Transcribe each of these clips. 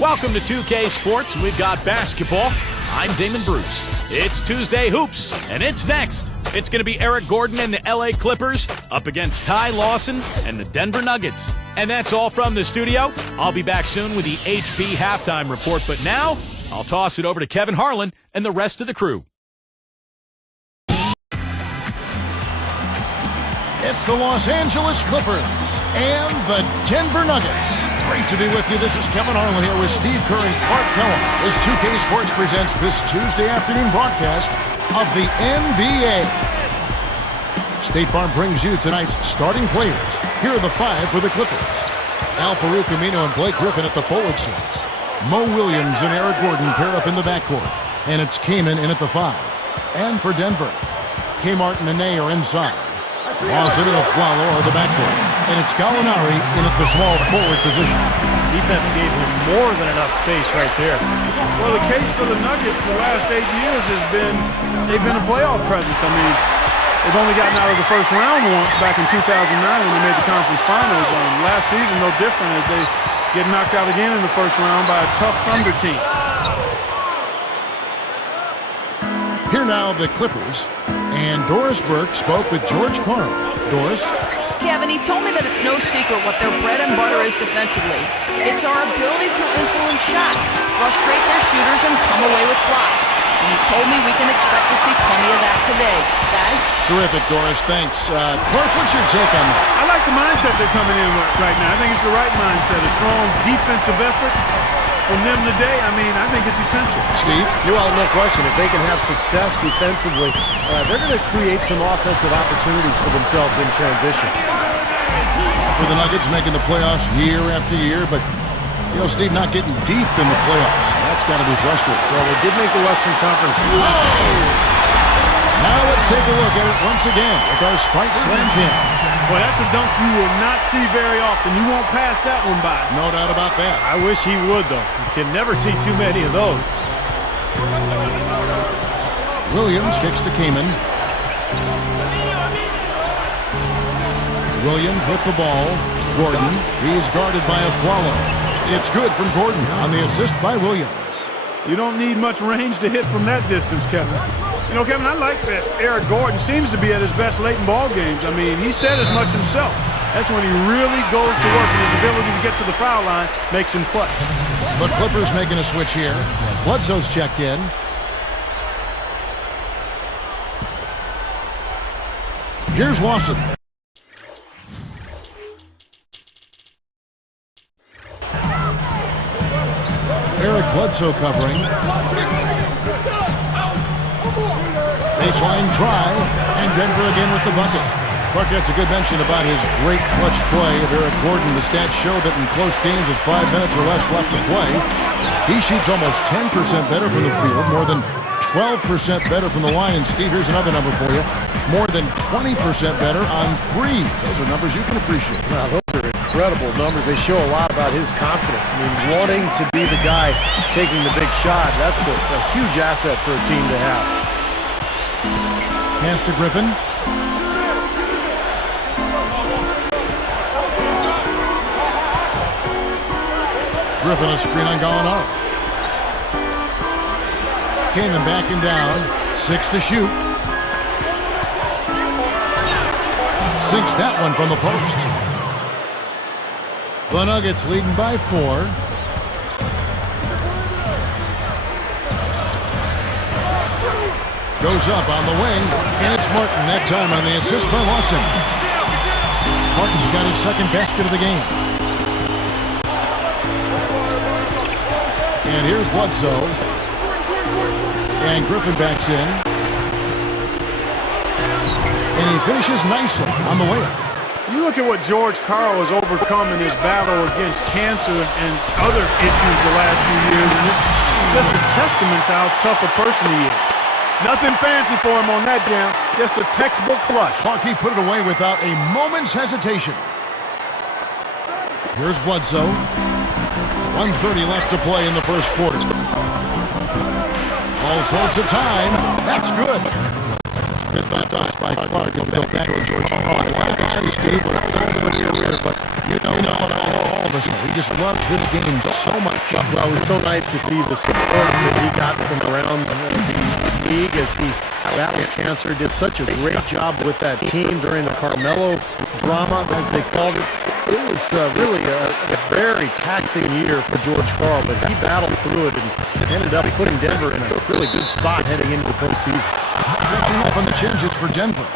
Welcome to 2K Sports. We've got basketball. I'm Damon Bruce. It's Tuesday Hoops, and it's next. It's going to be Eric Gordon and the LA Clippers up against Ty Lawson and the Denver Nuggets. And that's all from the studio. I'll be back soon with the HP halftime report, but now I'll toss it over to Kevin Harlan and the rest of the crew. It's the Los Angeles Clippers and the Denver Nuggets. Great to be with you. This is Kevin Harlan here with Steve Kerr and Clark Kellogg as 2K Sports presents this Tuesday afternoon broadcast of the NBA. State Farm brings you tonight's starting players. Here are the five for the Clippers. Al-Farouq Aminu and Blake Griffin at the forward sets. Mo Williams and Eric Gordon pair up in the backcourt. And it's Kaman in at the five. And for Denver, Kmart and Nene are inside. Lawson and Afflalo are the backcourt. And it's Gallinari in at the small forward position. Defense gave him more than enough space right there. Well, the case for the Nuggets the last 8 years has been they've been a playoff presence. I mean, they've only gotten out of the first round once back in 2009 when they made the conference finals. Last season, no different as they get knocked out again in the first round by a tough Thunder team. Here now, the Clippers. And Doris Burke spoke with George Karl. Doris? Kevin, he told me that it's no secret what their bread and butter is defensively. It's our ability to influence shots, frustrate their shooters, and come away with blocks. And he told me we can expect to see plenty of that today. Guys? Terrific, Doris. Thanks. Clark, what's your take on that? I like the mindset they're coming in with right now. I think it's the right mindset. A strong defensive effort from them today. I mean, I think it's essential. Steve? Well, no question. If they can have success defensively, they're going to create some offensive opportunities for themselves in transition. For the Nuggets making the playoffs year after year, but, you know, Steve, not getting deep in the playoffs. That's got to be frustrating. Well, they did make the Western Conference. Now let's take a look at it once again with our Spike Slam Cam. Well, that's a dunk you will not see very often. You won't pass that one by. No doubt about that. I wish he would, though. You can never see too many of those. Williams kicks to Kaman. Williams with the ball. Gordon. He's guarded by Afflalo. It's good from Gordon on the assist by Williams. You don't need much range to hit from that distance, Kevin. You know, Kevin, I like that Eric Gordon seems to be at his best late in ball games. I mean, he said as much himself. That's when he really goes to work, and his ability to get to the foul line makes him clutch. The Clippers making a switch here. Bledsoe's checked in. Here's Lawson. Eric Bledsoe covering. Baseline try, and Denver again with the bucket. Clark, that's a good mention about his great clutch play of Eric Gordon. The stats show that in close games with 5 minutes or less left to play, he shoots almost 10% better from the field, more than 12% better from the line. And Steve, here's another number for you. More than 20% better on threes. Those are numbers you can appreciate. Wow, those are incredible numbers. They show a lot about his confidence. I mean, wanting to be the guy taking the big shot, that's a huge asset for a team to have. Pass to Griffin. Griffin a screen on Gallinari. Kaman backing down. 6 to shoot. Sinks that one from the post. The Nuggets leading by 4. Goes up on the wing, and it's Martin that time on the assist by Lawson. Martin's got his second basket of the game. And here's Bledsoe. And Griffin backs in. And he finishes nicely on the way up. You look at what George Karl has overcome in his battle against cancer and other issues the last few years, and it's just a testament to how tough a person he is. Nothing fancy for him on that jam, just a textbook flush. Clarkey put it away without a moment's hesitation. Here's Bledsoe. 1:30 left to play in the first quarter. All sorts of time. That's good. Good thoughts by Clark as we go back to George Hall. Steve, we're not going to the career, but you know all of us know. He just loves this game so much. Well, it was so nice to see the support that he got from around the league as he battled cancer. Did such a great job with that team during the Carmelo drama, as they called it. It was really a very taxing year for George Karl, but he battled through it and ended up putting Denver in a really good spot heading into the postseason. Catching up on the changes for Denver.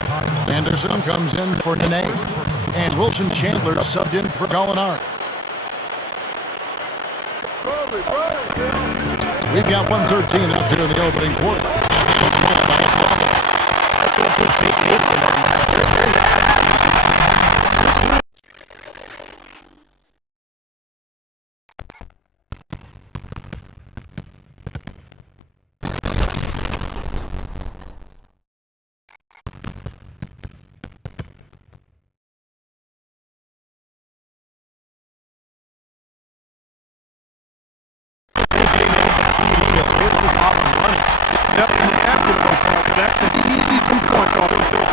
Anderson comes in for Nene, and Wilson Chandler subbed in for Gallinari. We've got 1:13 left here in the opening quarter. Yep, and the active one, that's an easy 2-point off the field.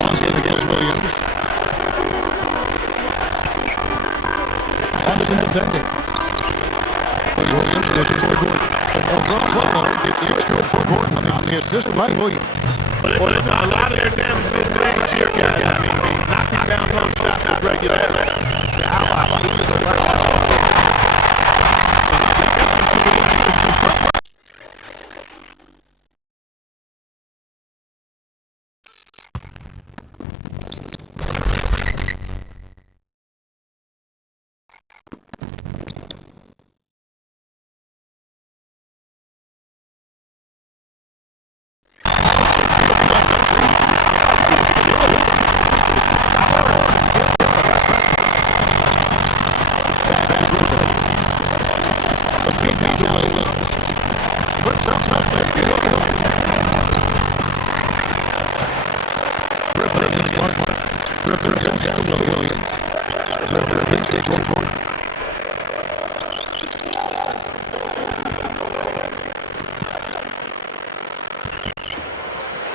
Johnson against Williams. Johnson defending. Williams dishes for Gordon. And from Buffalo, it's good for Gordon. The assist by Williams. Well, a lot of their damage is made here, guys. I mean, knocking down those shots with regularity.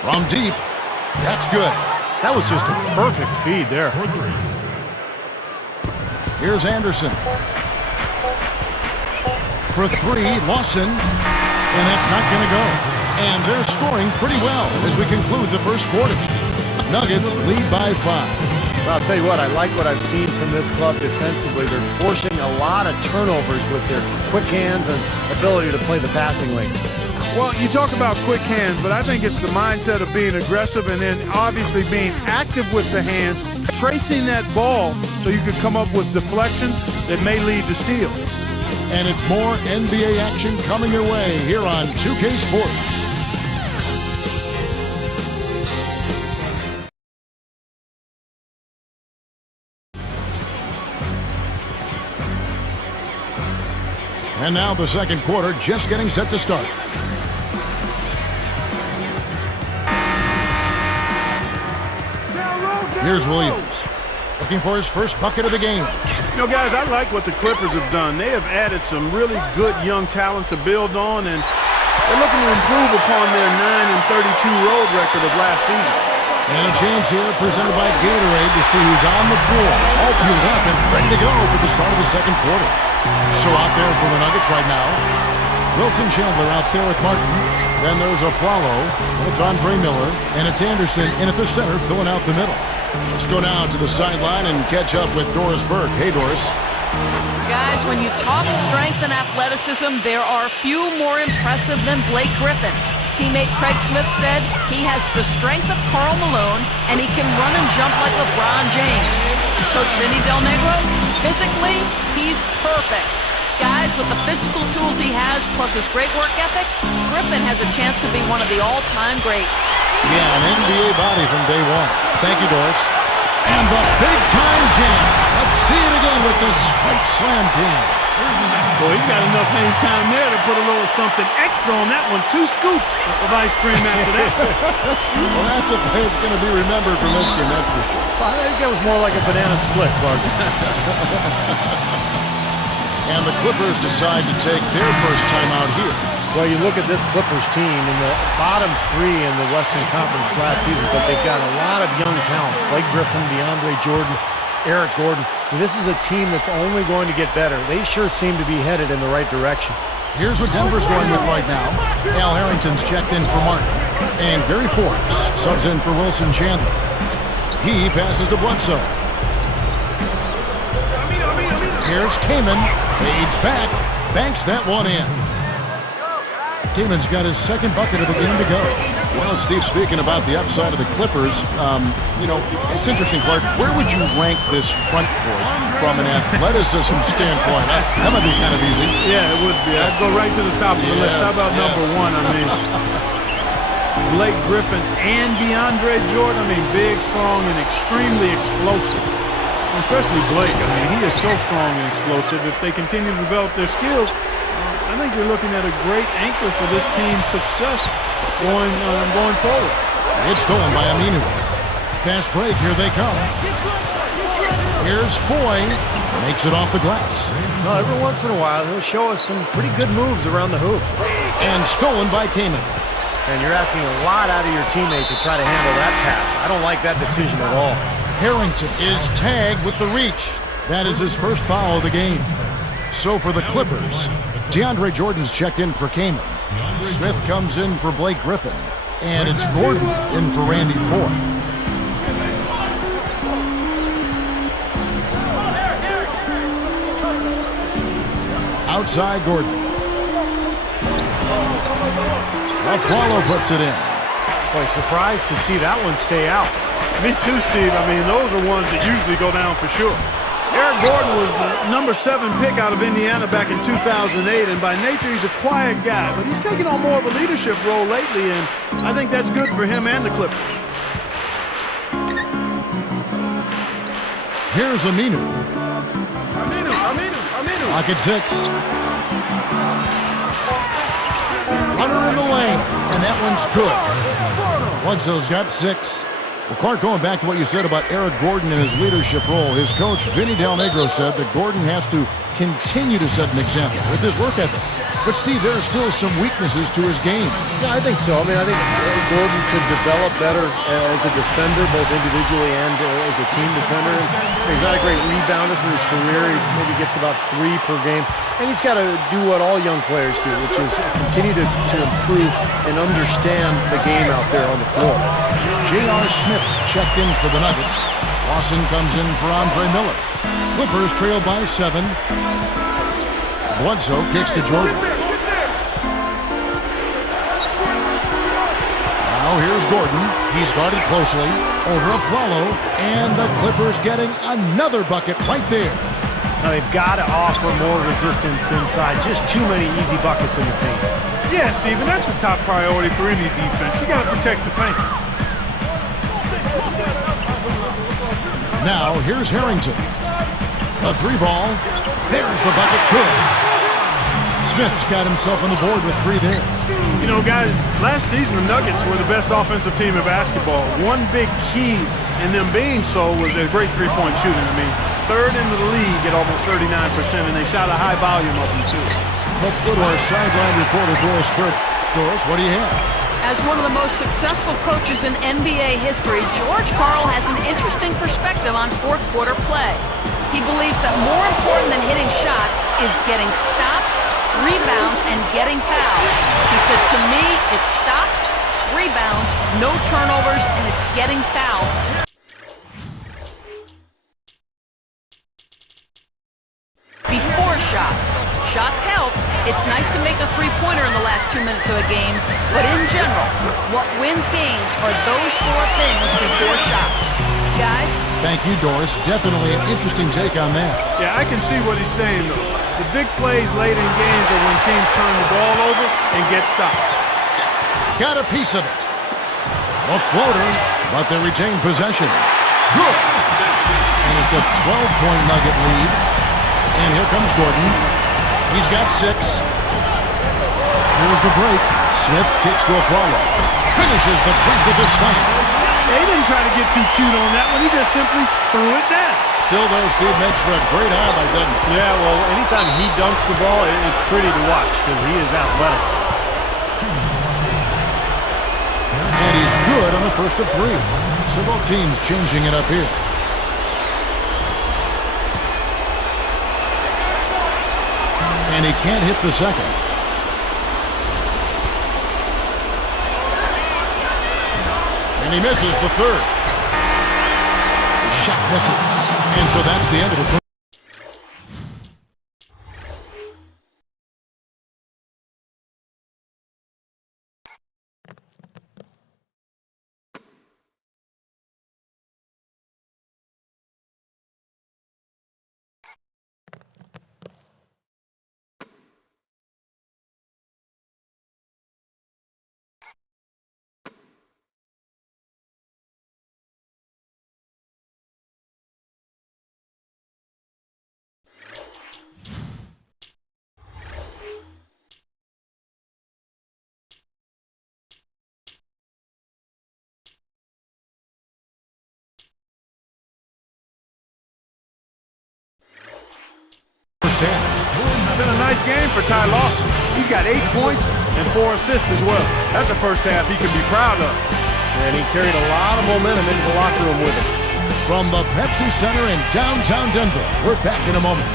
From deep, that's good. That was just a perfect feed there. Here's Anderson. For three, Lawson. And that's not going to go. And they're scoring pretty well as we conclude the first quarter. Nuggets lead by 5. Well, I'll tell you what, I like what I've seen from this club defensively. They're forcing a lot of turnovers with their quick hands and ability to play the passing lanes. Well, you talk about quick hands, but I think it's the mindset of being aggressive and then obviously being active with the hands, tracing that ball so you can come up with deflections that may lead to steals. And it's more NBA action coming your way here on 2K Sports. And now the second quarter just getting set to start. Here's Williams, looking for his first bucket of the game. You know, guys, I like what the Clippers have done. They have added some really good young talent to build on, and they're looking to improve upon their 9-32 road record of last season. And a chance here presented by Gatorade to see who's on the floor, all fueled up and ready to go for the start of the second quarter. So out there for the Nuggets right now, Wilson Chandler out there with Martin. Then there's a follow. It's Andre Miller, and it's Anderson in at the center, filling out the middle. Let's go now to the sideline and catch up with Doris Burke. Hey, Doris. Guys, when you talk strength and athleticism, there are few more impressive than Blake Griffin. Teammate Craig Smith said he has the strength of Karl Malone, and he can run and jump like LeBron James. Coach Vinny Del Negro, physically, he's perfect. Guys, with the physical tools he has, plus his great work ethic, Griffin has a chance to be one of the all-time greats. Yeah, an NBA body from day one. Thank you, Doris. And the big-time jam. Let's see it again with the Spike Slam King. Boy, he got enough hang time there to put a little something extra on that one. 2 scoops of ice cream after that. Well, that's a play that's going to be remembered from this game, that's for sure. I think that was more like a banana split, Clark. And the Clippers decide to take their first time out here. Well, you look at this Clippers team in the bottom three in the Western Conference last season, but they've got a lot of young talent. Blake Griffin, DeAndre Jordan, Eric Gordon. This is a team that's only going to get better. They sure seem to be headed in the right direction. Here's what Denver's going with right now. Al Harrington's checked in for Martin. And Gary Forbes subs in for Wilson Chandler. He passes to Bledsoe. Here's Kaman. Fades back. Banks that one in. Kaman's got his second bucket of the game to go. Well, Steve, speaking about the upside of the Clippers, it's interesting, Clark. Where would you rank this front court from an athleticism standpoint? That might be kind of easy. Yeah, it would be. I'd go right to the top of the list. How about number one? I mean, Blake Griffin and DeAndre Jordan. I mean, big, strong, and extremely explosive. Especially Blake. I mean, he is so strong and explosive. If they continue to develop their skills, I think you're looking at a great anchor for this team's success going forward. It's stolen by Aminu. Fast break, here they come. Here's Foy. Makes it off the glass. No, every once in a while, he'll show us some pretty good moves around the hoop. And stolen by Kaman. And you're asking a lot out of your teammate to try to handle that pass. I don't like that decision at all. Harrington is tagged with the reach. That is his first foul of the game. So for the Clippers, DeAndre Jordan's checked in for Kaman. Smith comes in for Blake Griffin. And it's Gordon in for Randy Foy. Outside Gordon. Afflalo puts it in. Boy, surprised to see that one stay out. Me too, Steve. I mean, those are ones that usually go down for sure. Eric Gordon was the number 7 pick out of Indiana back in 2008, and by nature he's a quiet guy, but he's taken on more of a leadership role lately, and I think that's good for him and the Clippers. Here's Aminu. Aminu. Pocket 6. Runner in the lane, and that one's good. Bledsoe's got 6. Well, Clark, going back to what you said about Eric Gordon and his leadership role, his coach, Vinny Del Negro, said that Gordon has to continue to set an example with his work ethic. But, Steve, there are still some weaknesses to his game. Yeah, I think so. I mean, I think Gordon could develop better as a defender, both individually and as a team defender. He's not a great rebounder for his career. He maybe gets about 3 per game. And he's got to do what all young players do, which is continue to improve and understand the game out there on the floor. J.R. Smith's checked in for the Nuggets. Lawson comes in for Andre Miller. Clippers trail by 7. Bledsoe kicks to Jordan. Now here's Gordon. He's guarded closely. Over Afflalo. And the Clippers getting another bucket right there. Now they've got to offer more resistance inside. Just too many easy buckets in the paint. Yeah, Stephen, that's the top priority for any defense. You got to protect the paint. Now here's Harrington. A 3-ball. There's the bucket. Good. Smith's got himself on the board with 3 there. You know, guys, last season the Nuggets were the best offensive team in basketball. One big key in them being so was their great three-point shooting. I mean, 3rd in the league at almost 39%, and they shot a high volume of them, too. Let's go to our sideline reporter, Doris Burke. Doris, what do you have? As one of the most successful coaches in NBA history, George Karl has an interesting perspective on fourth quarter play. He believes that more important than hitting shots is getting stops, rebounds, and getting fouls. He said, to me, it's stops, rebounds, no turnovers, and it's getting fouled. Before shots. Shots help. It's nice to make a three-pointer in the last 2 minutes of a game, but in general, what wins games are those 4 things before shots. Guys? Thank you, Doris. Definitely an interesting take on that. Yeah, I can see what he's saying, though. The big plays late in games are when teams turn the ball over and get stops. Got a piece of it. A floater, but they retain possession. Good. And it's a 12-point Nugget lead. And here comes Gordon. He's got 6. Here's the break. Smith kicks to Afflalo. Finishes the break with a slam. They didn't try to get too cute on that one. He just simply threw it down. Still, though, Steve makes for a great highlight, doesn't he? Yeah, well, anytime he dunks the ball, it's pretty to watch because he is athletic. first of three. So both teams changing it up here. And he can't hit the second. And he misses the third. The shot misses. And so that's the end of the first. It's been a nice game for Ty Lawson. He's got 8 points and 4 assists as well. That's a first half he can be proud of. And he carried a lot of momentum into the locker room with him. From the Pepsi Center in downtown Denver, we're back in a moment.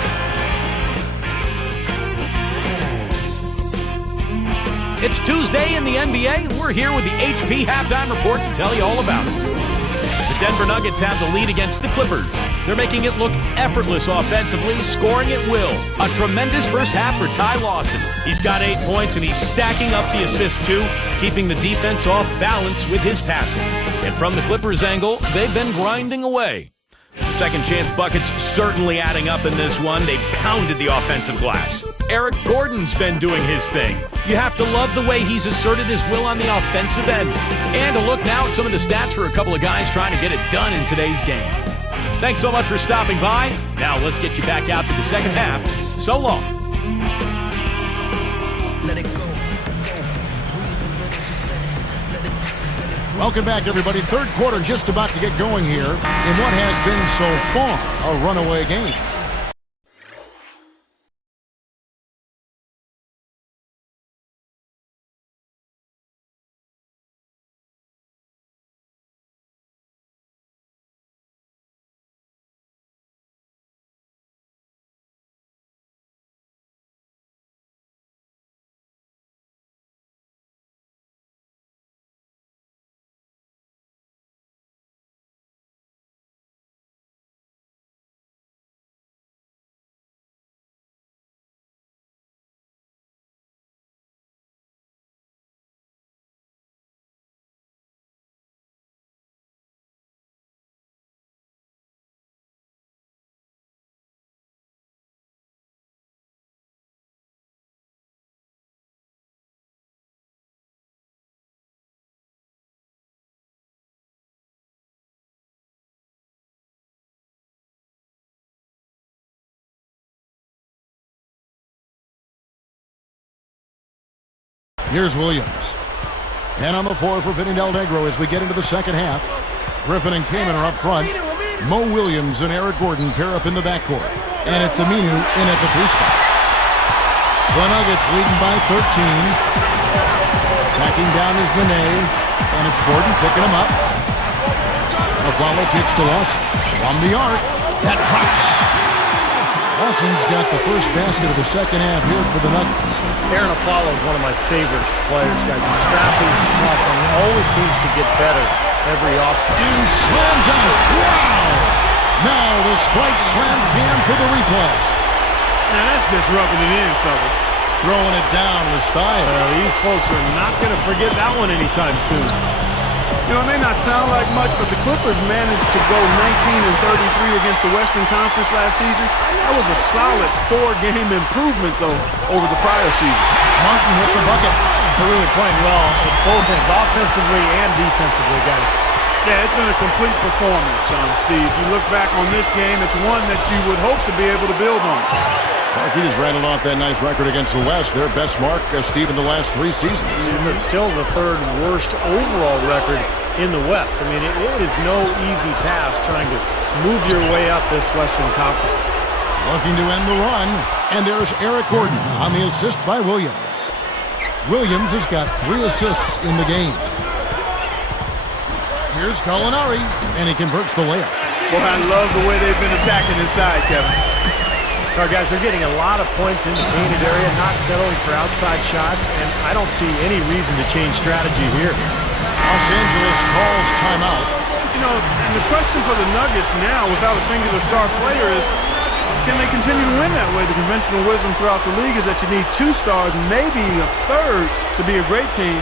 It's Tuesday in the NBA, and we're here with the HP Halftime Report to tell you all about it. The Denver Nuggets have the lead against the Clippers. They're making it look effortless offensively, scoring at will. A tremendous first half for Ty Lawson. He's got 8 points, and he's stacking up the assists too, keeping the defense off balance with his passing. And from the Clippers' angle, they've been grinding away. Second chance buckets certainly adding up in this one. They pounded the offensive glass. Eric Gordon's been doing his thing. You have to love the way he's asserted his will on the offensive end. And a look now at some of the stats for a couple of guys trying to get it done in today's game. Thanks so much for stopping by. Now let's get you back out to the second half. So long. Let it go. Welcome back, everybody. Third quarter just about to get going here in what has been so far a runaway game. Here's Williams. And on the floor for Vinny Del Negro as we get into the second half. Griffin and Kaman are up front. Mo Williams and Eric Gordon pair up in the backcourt. And it's Aminu in at the 3 spot. The Nuggets leading by 13. Backing down is Nene. And it's Gordon picking him up. A follow pitch to Lawson. From the arc. That drops. Lawson's got the first basket of the second half here for the Nuggets. Aaron Aflalo is one of my favorite players, guys. He's scrappy, he's tough, and he always seems to get better every offseason. Slam dunk. Wow! Now the Sprite slam cam for the replay. Now that's just rubbing it in, fella. Throwing it down with style. These folks are not going to forget that one anytime soon. You know, it may not sound like much, but the Clippers managed to go 19-33 against the Western Conference last season. That was a solid 4-game improvement, though, over the prior season. Martin with the bucket. They're really playing well at both ends, offensively and defensively, guys. Yeah, it's been a complete performance, Steve. You look back on this game, it's one that you would hope to be able to build on. He just rattled off that nice record against the West. Their best mark, Steve, in the last 3 seasons. But still the third worst overall record in the West. I mean, it is no easy task trying to move your way up this Western Conference. Looking to end the run, and there's Eric Gordon on the assist by Williams. Williams has got 3 assists in the game. Here's Gallinari, and he converts the layup. Boy, I love the way they've been attacking inside, Kevin. All right, guys, they're getting a lot of points in the painted area, not settling for outside shots, and I don't see any reason to change strategy here. Los Angeles calls timeout. You know, and the question for the Nuggets now, without a singular star player, is can they continue to win that way? The conventional wisdom throughout the league is that you need 2 stars, maybe a third, to be a great team.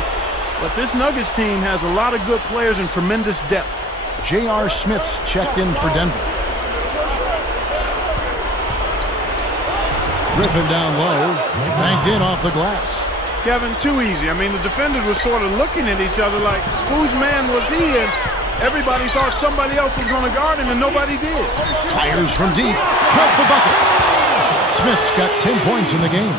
But this Nuggets team has a lot of good players and tremendous depth. J.R. Smith's checked in for Denver. Griffin down low, banked in off the glass. Kevin, too easy. I mean, the defenders were sort of looking at each other like, whose man was he? And everybody thought somebody else was going to guard him, and nobody did. Fires from deep, cut the bucket. Smith's got 10 points in the game.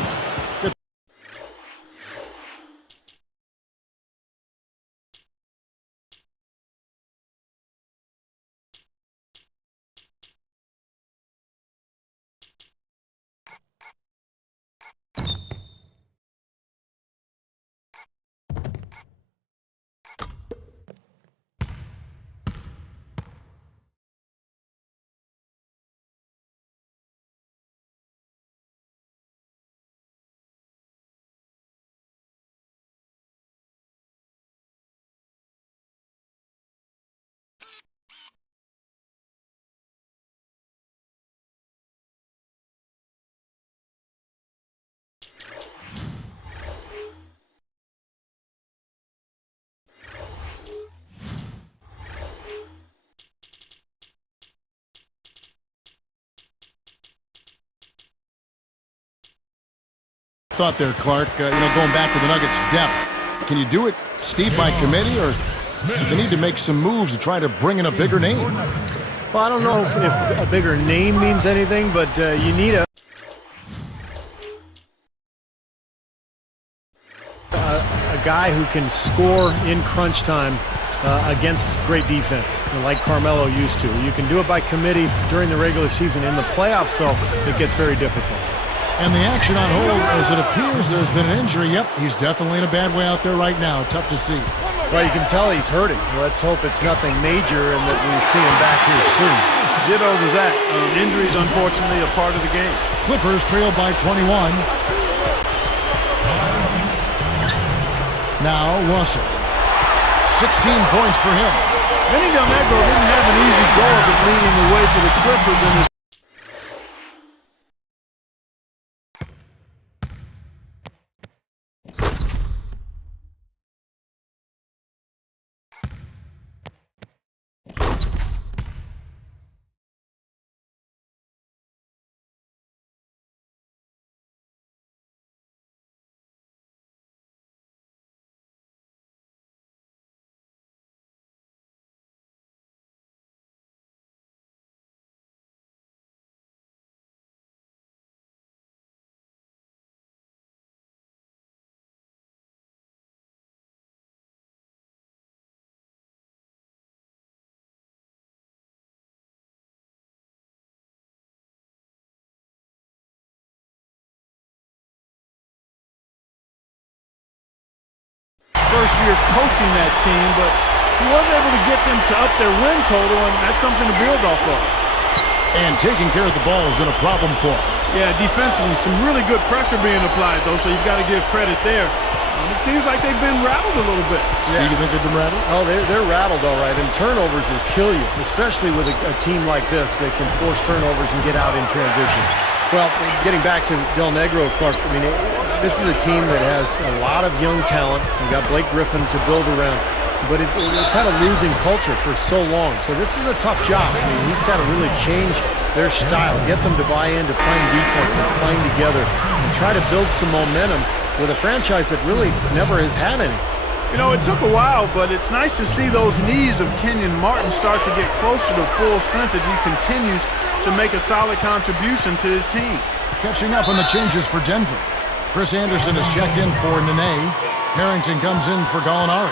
Thought there, Clark, going back to the Nuggets' depth. Can you do it, Steve, by committee, or do they need to make some moves to try to bring in a bigger name? Well, I don't know if a bigger name means anything, but you need a guy who can score in crunch time against great defense, like Carmelo used to. You can do it by committee during the regular season. In the playoffs, though, it gets very difficult. And the action on hold, as it appears there's been an injury. Yep, he's definitely in a bad way out there right now. Tough to see. Well, you can tell he's hurting. Let's hope it's nothing major and that we see him back here soon. Ditto to that. Injuries, unfortunately, a part of the game. Clippers trail by 21. Now Russell. 16 points for him. Vinny Del Negro didn't have an easy go of it leading the way for the Clippers in this. First year coaching that team, but he was able to get them to up their win total, and that's something to build off of. And taking care of the ball has been a problem for him. Yeah, defensively, some really good pressure being applied, though, so you've got to give credit there. It seems like they've been rattled a little bit. Steve, you think they've been rattled? Oh, they're rattled all right, and turnovers will kill you, especially with a team like this that can force turnovers and get out in transition. Well, getting back to Del Negro, Clark, I mean, this is a team that has a lot of young talent. We've got Blake Griffin to build around, but it's had a losing culture for so long. So this is a tough job. I mean, he's got to really change their style, get them to buy into playing defense and playing together, and try to build some momentum with a franchise that really never has had any. You know, it took a while, but it's nice to see those knees of Kenyon Martin start to get closer to full strength as he continues to make a solid contribution to his team. Catching up on the changes for Denver. Chris Anderson has checked in for Nene. Harrington comes in for Gallinari.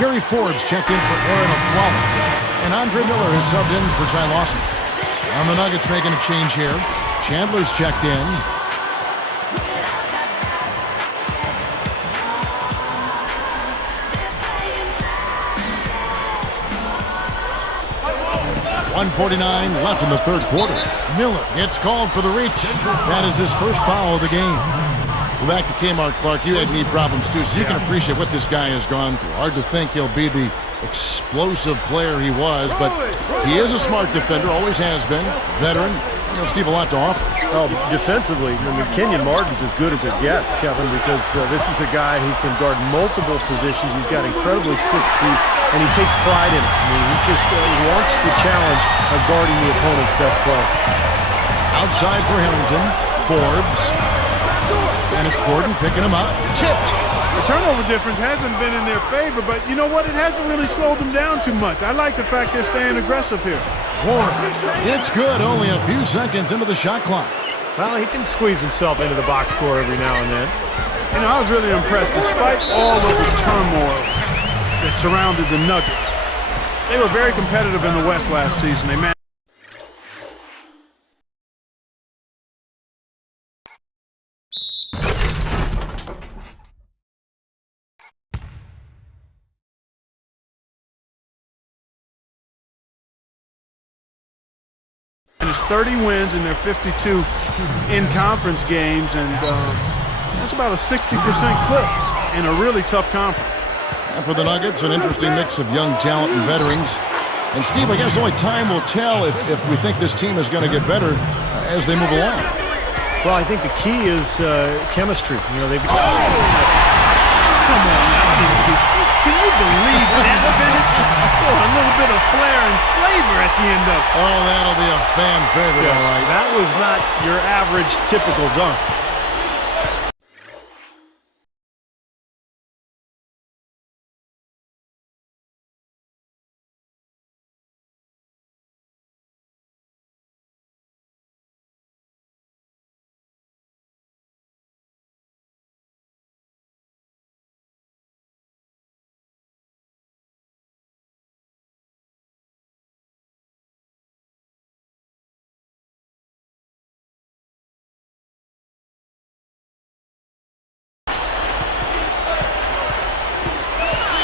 Gary Forbes checked in for Aaron Aflalo. And Andre Miller has subbed in for Ty Lawson. On the Nuggets making a change here. Chandler's checked in. 1:49 left in the third quarter. Miller gets called for the reach. That is his first foul of the game. Go back to Kmart, Clark. You had knee problems too, so you can appreciate what this guy has gone through. Hard to think he'll be the explosive player he was, but he is a smart defender, always has been. Veteran. Steve, a lot to offer. Oh, defensively, Kenyon Martin's as good as it gets, Kevin, because this is a guy who can guard multiple positions. He's got incredibly quick feet, and he takes pride in it. He just wants the challenge of guarding the opponent's best player. Outside for Harrington. Forbes. And it's Gordon picking him up. Tipped. The turnover difference hasn't been in their favor, but you know what? It hasn't really slowed them down too much. I like the fact they're staying aggressive here. Warren. It's good. Only a few seconds into the shot clock. Well, he can squeeze himself into the box score every now and then. I was really impressed. Despite all of the turmoil that surrounded the Nuggets, they were very competitive in the West last season. They managed. And it's 30 wins in their 52 in-conference games, and that's about a 60% clip in a really tough conference. And for the Nuggets, an interesting mix of young talent and veterans. And Steve, I guess only time will tell if we think this team is going to get better as they move along. Well, I think the key is chemistry. They've. Come on now, can you believe that finish? Oh, a little bit of flair and flavor at the end of it. Oh, that'll be a fan favorite, all right. That was not your average, typical dunk.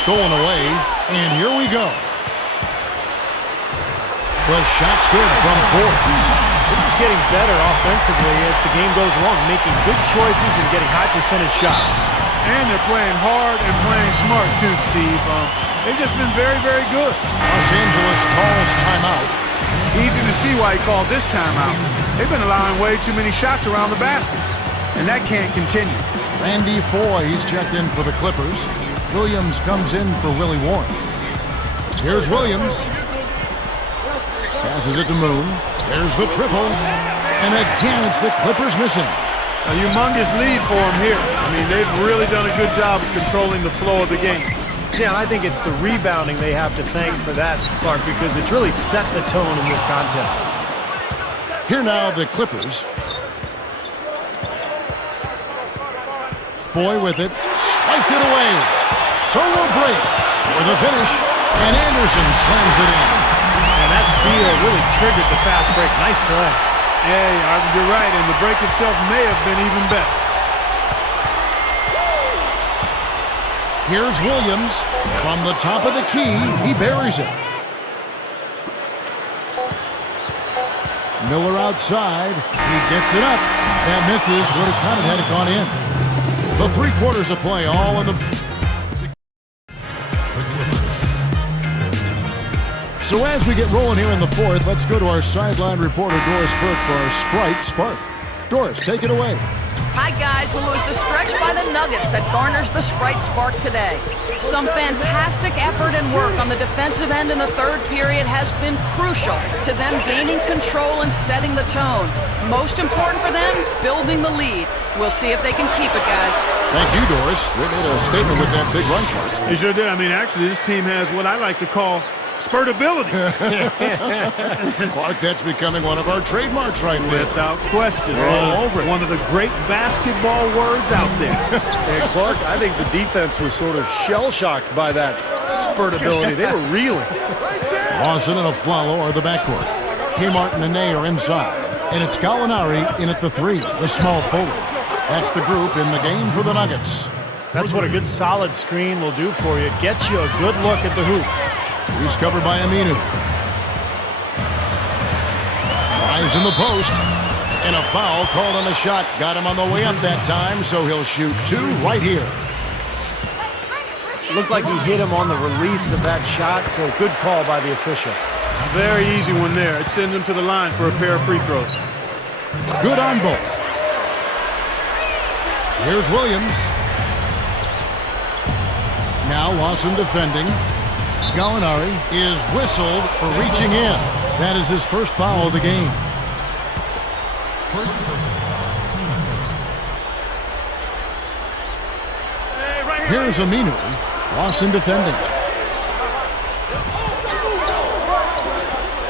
Stolen away, and here we go. The shot's good from Forbes. They're just getting better offensively as the game goes along, making good choices and getting high percentage shots. And they're playing hard and playing smart too, Steve. They've just been very, very good. Los Angeles calls timeout. Easy to see why he called this timeout. They've been allowing way too many shots around the basket, and that can't continue. Randy Foye, he's checked in for the Clippers. Williams comes in for Willie Warren. Here's Williams. Passes it to Moon. There's the triple. And again, it's the Clippers missing. A humongous lead for them here. They've really done a good job of controlling the flow of the game. Yeah, and I think it's the rebounding they have to thank for that, Clark, because it's really set the tone in this contest. Here now, the Clippers. Foye with it. Swiped it away. Solo break for the finish, and Anderson slams it in. And that steal really triggered the fast break. Nice play. Hey, you're right, and the break itself may have been even better. Here's Williams. From the top of the key, he buries it. Miller outside. He gets it up. That misses. Would have caught it had it gone in. The 3 quarters of play, all in the... So as we get rolling here in the fourth, let's go to our sideline reporter, Doris Burke, for our Sprite Spark. Doris, take it away. Hi, guys. Well, it was the stretch by the Nuggets that garners the Sprite Spark today. Some fantastic effort and work on the defensive end in the third period has been crucial to them gaining control and setting the tone. Most important for them, building the lead. We'll see if they can keep it, guys. Thank you, Doris. They made a statement with that big run card. They sure did. Actually, this team has what I like to call spurtability. Clark, that's becoming one of our trademarks right there. Without question. We're all over it. One of the great basketball words out there. And Clark, I think the defense was sort of shell-shocked by that spurtability. They were reeling. Lawson and Aflalo are the backcourt. Kmart and Nene are inside. And it's Gallinari in at the 3, the small forward. That's the group in the game for the Nuggets. That's what a good solid screen will do for you. Get you a good look at the hoop. He's covered by Aminu. Eyes in the post. And a foul called on the shot. Got him on the way up that time, so he'll shoot 2 right here. Looked like he hit him on the release of that shot, so good call by the official. Very easy one there. It sends him to the line for a pair of free throws. Good on both. Here's Williams. Now Lawson defending. Gallinari is whistled for reaching in. That is his first foul of the game. Here's Aminu. Lawson defending.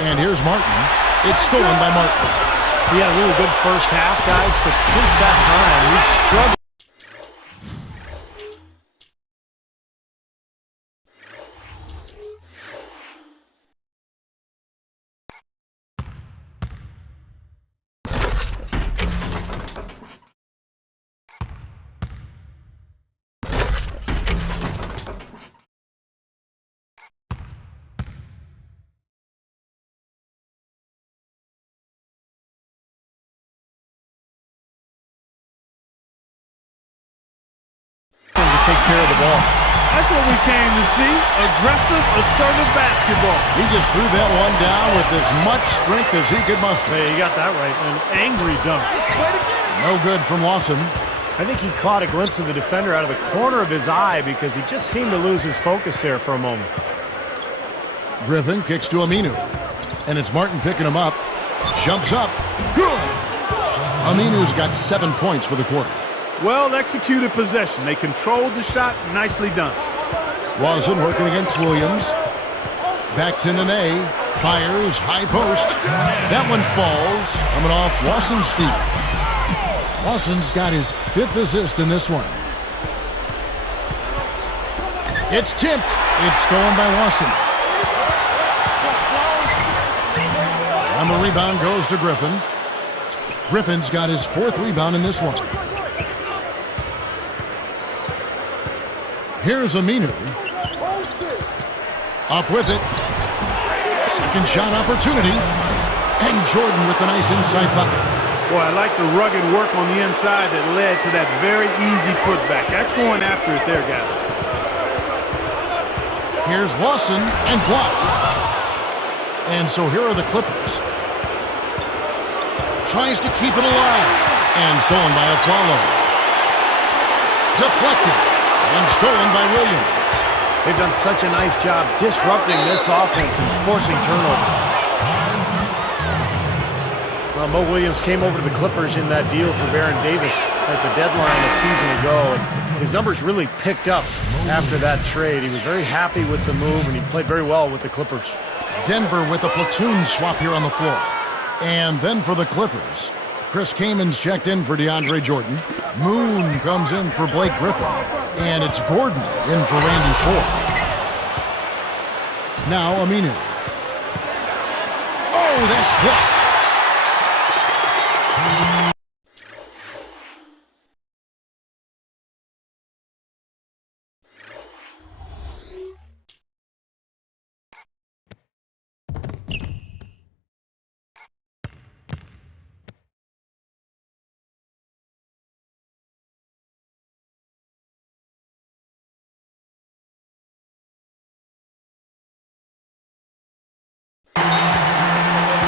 And here's Martin. It's stolen by Martin. He had a really good first half, guys, but since that time, he's struggled. To take care of the ball. That's what we came to see. Aggressive, assertive basketball. He just threw that one down with as much strength as he could muster. Hey, you got that right. An angry dunk. No good from Lawson. I think he caught a glimpse of the defender out of the corner of his eye because he just seemed to lose his focus there for a moment. Griffin kicks to Aminu. And it's Martin picking him up. Jumps up. Good. Aminu's got 7 points for the quarter. Well-executed possession. They controlled the shot. Nicely done. Lawson working against Williams. Back to Nene. Fires. High post. That one falls. Coming off Lawson's feet. Lawson's got his 5th assist in this one. It's tipped. It's stolen by Lawson. And the rebound goes to Griffin. Griffin's got his 4th rebound in this one. Here's Aminu. Up with it. Second shot opportunity. And Jordan with the nice inside bucket. Boy, I like the rugged work on the inside that led to that very easy putback. That's going after it there, guys. Here's Lawson and blocked. And so here are the Clippers. Tries to keep it alive. And stolen by Aflalo. Deflected. And stolen by Williams. They've done such a nice job disrupting this offense and forcing turnovers. Well, Mo Williams came over to the Clippers in that deal for Baron Davis at the deadline a season ago, and his numbers really picked up after that trade. He was very happy with the move, and he played very well with the Clippers. Denver with a platoon swap here on the floor. And then for the Clippers, Chris Kaman's checked in for DeAndre Jordan. Moon comes in for Blake Griffin. And it's Gordon in for Randy Ford. Now Aminu. Oh, that's blocked.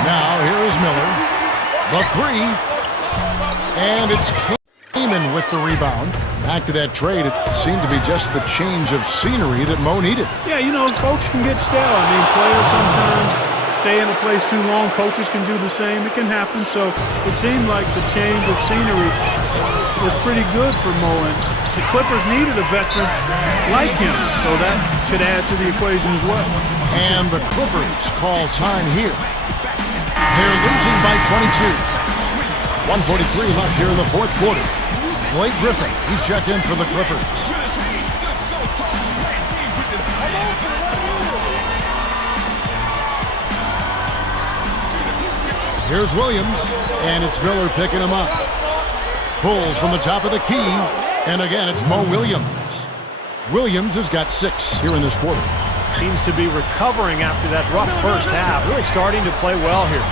Now here is Miller. The 3. And it's Kaman with the rebound. Back to that trade. It seemed to be just the change of scenery that Mo needed. Yeah, you know, folks can get stale. I mean, players sometimes stay in a place too long. Coaches can do the same. It can happen. So it seemed like the change of scenery was pretty good for Mo. And the Clippers needed a veteran like him. So that should add to the equation as well. And the Clippers call time here. They're losing by 22. 1:43 left here in the 4th quarter. Blake Griffin, he's checked in for the Clippers. Here's Williams, and it's Miller picking him up. Pulls from the top of the key, and again it's Mo Williams. Williams has got 6 here in this quarter. Seems to be recovering after that rough first half. Really starting to play well here.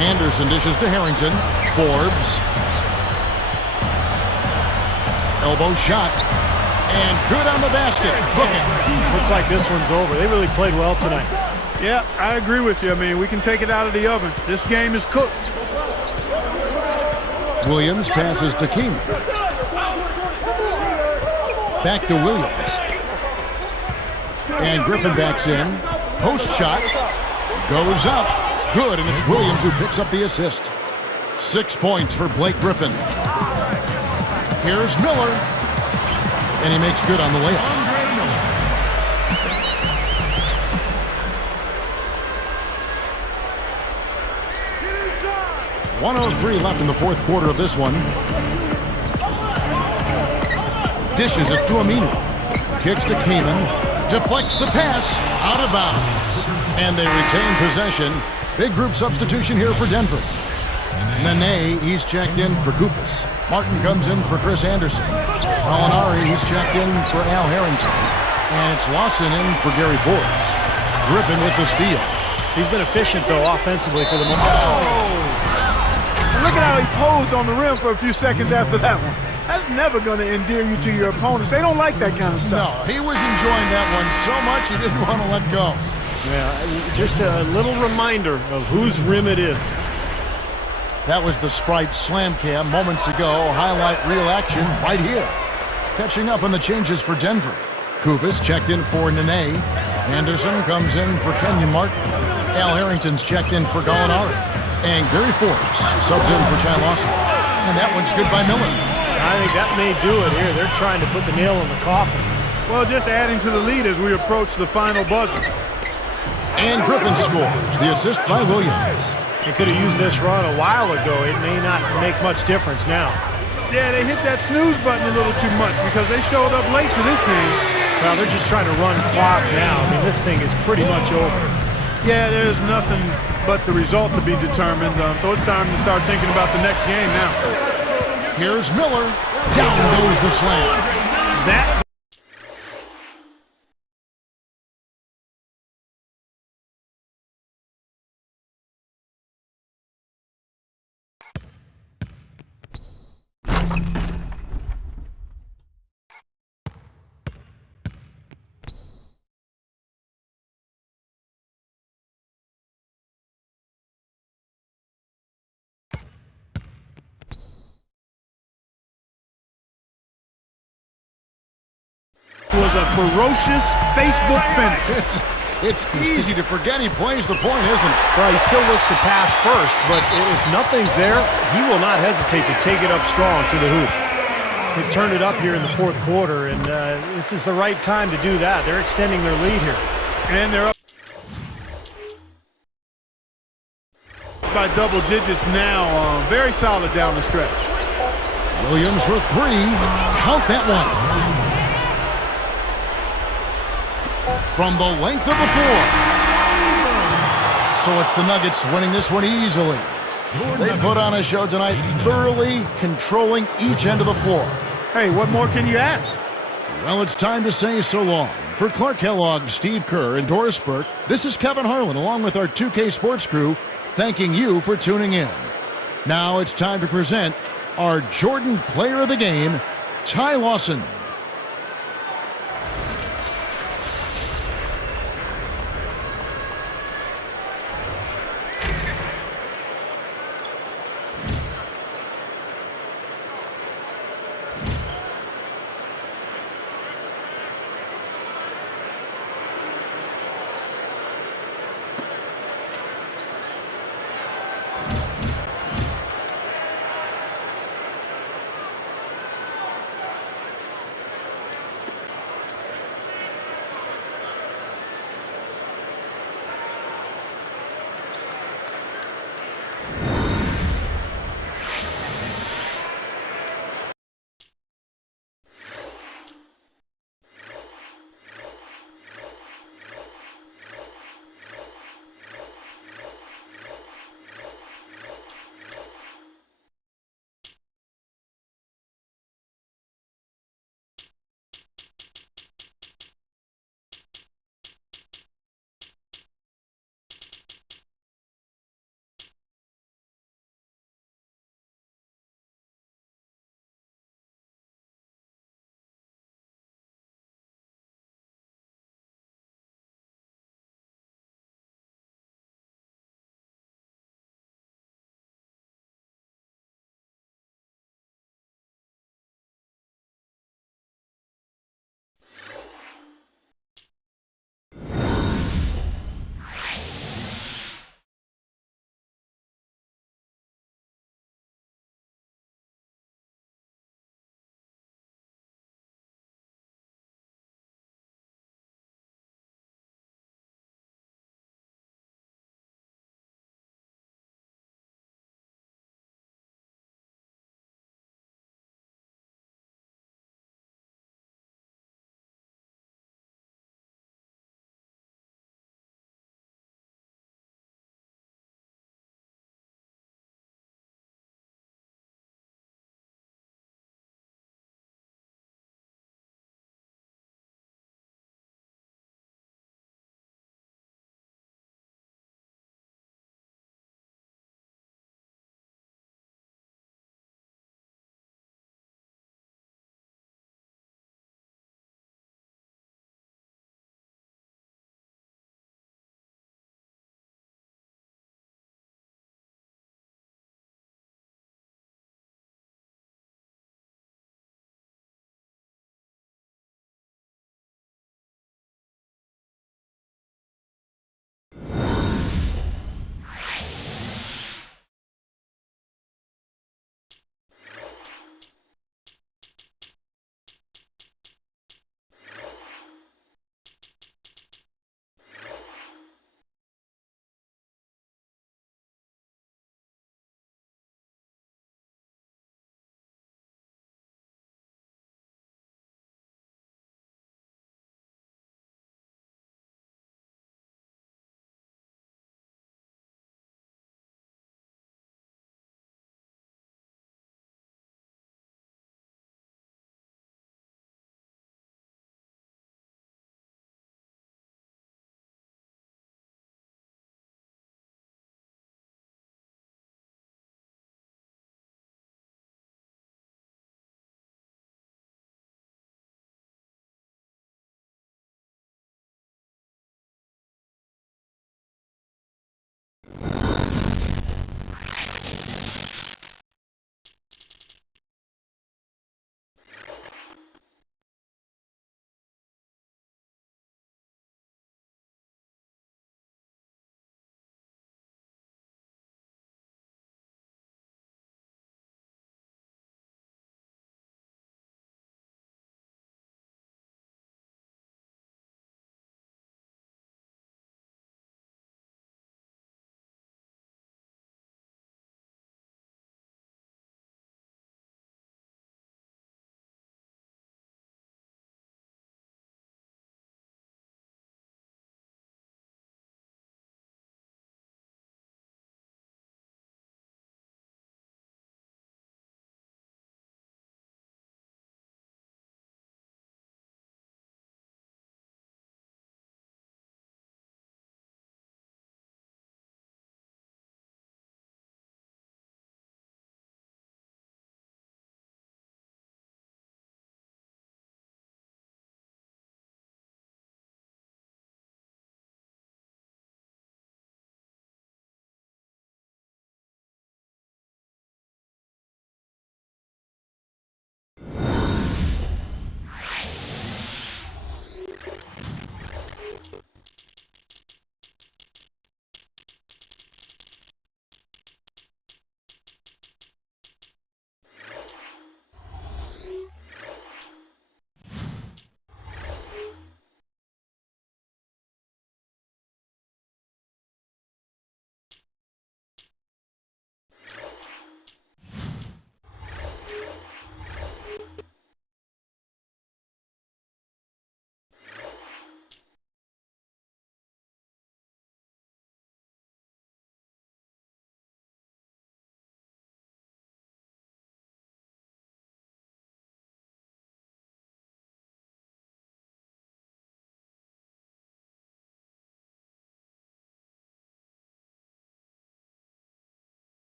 Anderson dishes to Harrington. Forbes. Elbow shot. And good on the basket. Booking. Looks like this one's over. They really played well tonight. Yeah, I agree with you. I mean, we can take it out of the oven. This game is cooked. Williams passes to Keenan. Back to Williams. And Griffin backs in. Post shot. Goes up. Good, and it's Williams who picks up the assist. 6 points for Blake Griffin. Here's Miller. And he makes good on the layup. 1:03 left in the fourth quarter of this one. Dishes it to Aminu. Kicks to Kaman. Deflects the pass. Out of bounds. And they retain possession. Big group substitution here for Denver. Nene, he's checked in for Koufos. Martin comes in for Chris Anderson. Molinari, he's checked in for Al Harrington. And it's Lawson in for Gary Forbes. Griffin with the steal. He's been efficient, though, offensively for the moment. And look at how he posed on the rim for a few seconds after that one. That's never going to endear you to your opponents. They don't like that kind of stuff. No, he was enjoying that one so much he didn't want to let go. Yeah, just a little reminder of whose rim it is. That was the Sprite Slam Cam moments ago. Highlight real action right here. Catching up on the changes for Denver. Koufos checked in for Nene. Anderson comes in for Kenyon Martin. Al Harrington's checked in for Gallinari. And Gary Forbes subs in for Ty Lawson. And that one's good by Miller. I think that may do it here. They're trying to put the nail in the coffin. Well, just adding to the lead as we approach the final buzzer. And Griffin scores. The assist by Williams. They could have used this run a while ago. It may not make much difference now. Yeah, they hit that snooze button a little too much because they showed up late to this game. Well, they're just trying to run clock now. I mean, this thing is pretty much over. Yeah, there's nothing but the result to be determined. So it's time to start thinking about the next game now. Here's Miller. Down goes the slam. That was a ferocious Facebook finish. It's easy to forget he plays the point, isn't it? Well, he still looks to pass first, but if nothing's there, he will not hesitate to take it up strong to the hoop. They've turned it up here in the fourth quarter, and this is the right time to do that. They're extending their lead here. And they're up by double digits now. Very solid down the stretch. Williams for three. Count that one. From the length of the floor. So it's the Nuggets winning this one easily. They put on a show tonight, thoroughly controlling each end of the floor. Hey, what more can you ask? Well, it's time to say so long. For Clark Kellogg, Steve Kerr, and Doris Burke, this is Kevin Harlan along with our 2K Sports crew thanking you for tuning in. Now it's time to present our Jordan Player of the Game, Ty Lawson.